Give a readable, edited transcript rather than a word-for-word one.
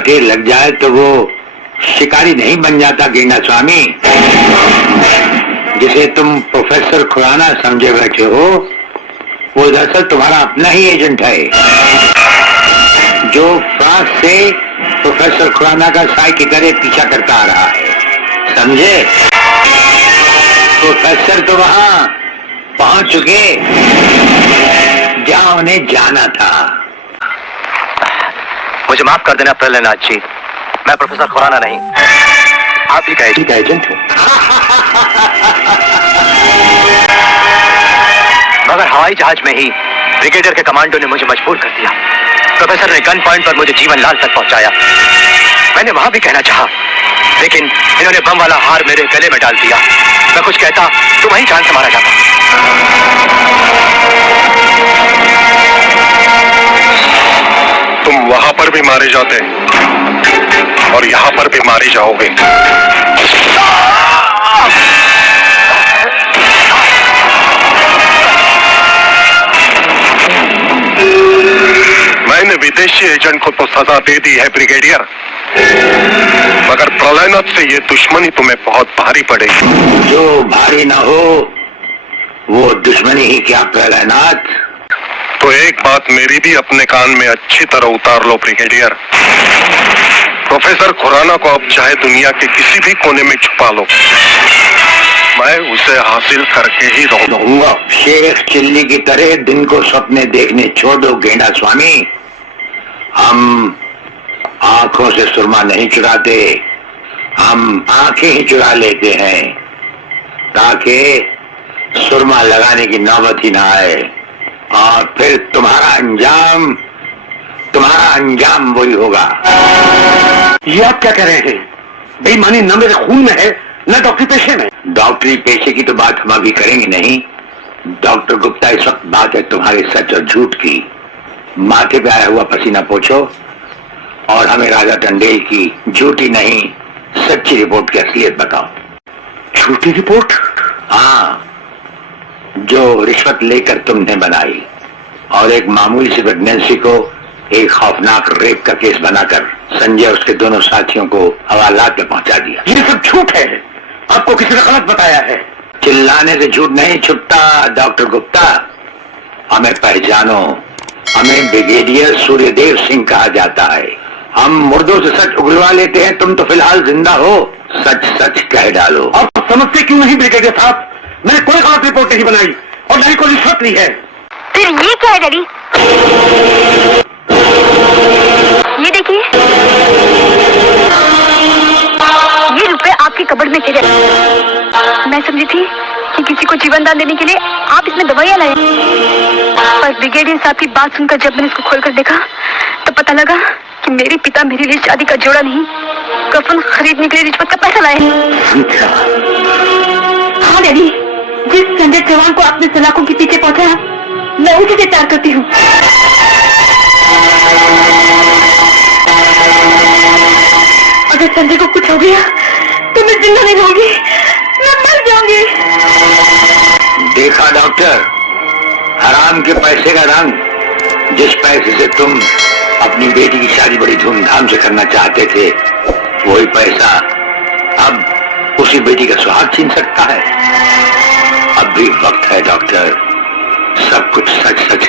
लकीर लग जाए तो वो शिकारी नहीं बन जाता गेंडा स्वामी। जिसे तुम प्रोफेसर खुराना समझे बैठे हो वो दरअसल तुम्हारा अपना ही एजेंट है, जो फ्रांस से प्रोफेसर खुराना का साई की तरह पीछा करता आ रहा है, समझे? प्रोफेसर तो वहां पहुंच चुके जहां उन्हें जाना था। मुझे माफ कर देना प्रहलाद जी, मैं प्रोफेसर खुराना नहीं, आप ही का एजेंट हूं। मगर हवाई जहाज में ही ब्रिगेडियर के कमांडो ने मुझे मजबूर कर दिया। प्रोफेसर ने गन पॉइंट पर मुझे जीवन लाल तक पहुंचाया। मैंने वहां भी कहना चाहा, लेकिन इन्होंने बम वाला हार मेरे गले में डाल दिया। मैं कुछ कहता तो वहीं जान से मारा जाता। तुम वहां पर भी मारे जाते और यहां पर भी मारे जाओगे। मैंने विदेशी एजेंट को तो सजा दे दी है ब्रिगेडियर, मगर प्रलयनाथ से ये दुश्मनी तुम्हें बहुत भारी पड़ेगी। जो भारी ना हो वो दुश्मनी ही क्या प्रलयनाथ। तो एक बात मेरी भी अपने कान में अच्छी तरह उतार लो ब्रिगेडियर, प्रोफेसर खुराना को अब चाहे दुनिया के किसी भी कोने में छुपा लो, मैं उसे हासिल करके ही रहूंगा। शेख चिल्ली की तरह दिन को सपने देखने छोड़ दो गेंडा स्वामी। हम आंखों से सुरमा नहीं चुराते, हम आंखें ही चुरा लेते हैं ताकि सुरमा लगाने की नौबत ही ना आए, और फिर तुम्हारा अंजाम वही होगा। ये आप क्या कह रहे हैं? बेईमानी न मेरे खून में है न डॉक्टरी पेशे में। डॉक्टरी पेशे की तो बात हम अभी करेंगे नहीं। डॉक्टर गुप्ता, इस वक्त बात है तुम्हारे सच और झूठ की। माथे पे आया हुआ पसीना पोछो और हमें राजा टंडेल की झूठी नहीं सच्ची रिपोर्ट की असलियत बताओ। झूठी रिपोर्ट? हाँ, जो रिश्वत लेकर तुमने बनाई और एक मामूली सी प्रेगनेंसी को एक खौफनाक रेप का केस बनाकर संजय और उसके दोनों साथियों को हवालात में पहुंचा दिया। ये सब झूठ है, आपको किसी ने गलत बताया है। चिल्लाने से झूठ नहीं छुपता डॉक्टर गुप्ता। हमें पहचानो, हमें ब्रिगेडियर सूर्यदेव सिंह कहा जाता है। हम मुर्दों से सच उगलवा लेते हैं, तुम तो फिलहाल जिंदा हो, सच सच कह डालो। आप समझते क्यों नहीं ब्रिगेडियर साहब, मैंने कोई गलत रिपोर्ट नहीं बनाई और नहीं कोई रिश्वत ली है। फिर ये क्या है डैडी? ये देखिए, ये रुपए आपकी कबड़ में गिरे। मैं समझी थी कि किसी को जीवन दान देने के लिए आप इसमें दवाइयां लाए, पर ब्रिगेडियर साहब की बात सुनकर जब मैंने इसको खोलकर देखा तो पता लगा कि मेरे पिता मेरे लिए शादी का जोड़ा नहीं, कफन खरीदने के लिए रिश्वत का पैसा लाए। हाँ डैडी, जिस संजय चौहान को आपने सलाखों के पीछे पहुंचाया, मैं उसी से प्यार करती हूँ। अगर संजय को कुछ हो गया तो मैं जिंदा नहीं रहूंगी, मैं मर जाऊंगी। देखा डॉक्टर, हराम के पैसे का रंग। जिस पैसे से तुम अपनी बेटी की शादी बड़ी धूमधाम से करना चाहते थे, वही पैसा अब उसी बेटी का सुहाग छीन सकता है। अब भी वक्त है डॉक्टर, सब कुछ सच सच